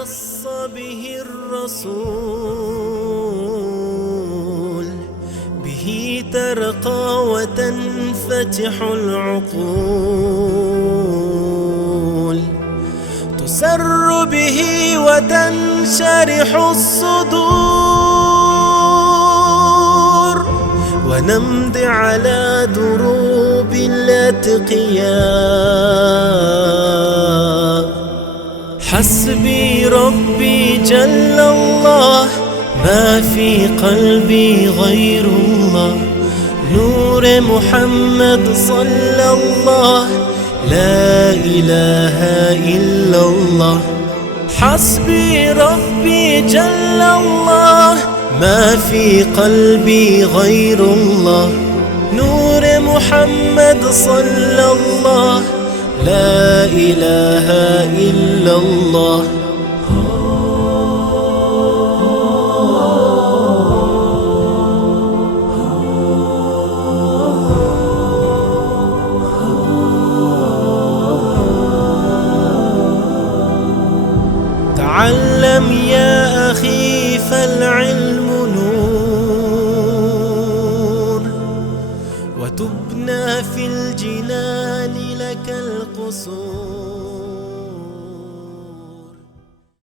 خص به الرسول، به ترقى وتنفتح العقول، تسر به وتنشرح الصدور، ونمضي على دروب الأتقياء. حسبي ربي جل الله، ما في قلبي غير الله، نور محمد صلى الله، لا إله إلا الله. حسبي ربي جل الله، ما في قلبي غير الله، نور محمد صلى الله، لا إله إلا الله. تعلم يا أخي فالعلم نور، وتبنى في الجنان لك القصور.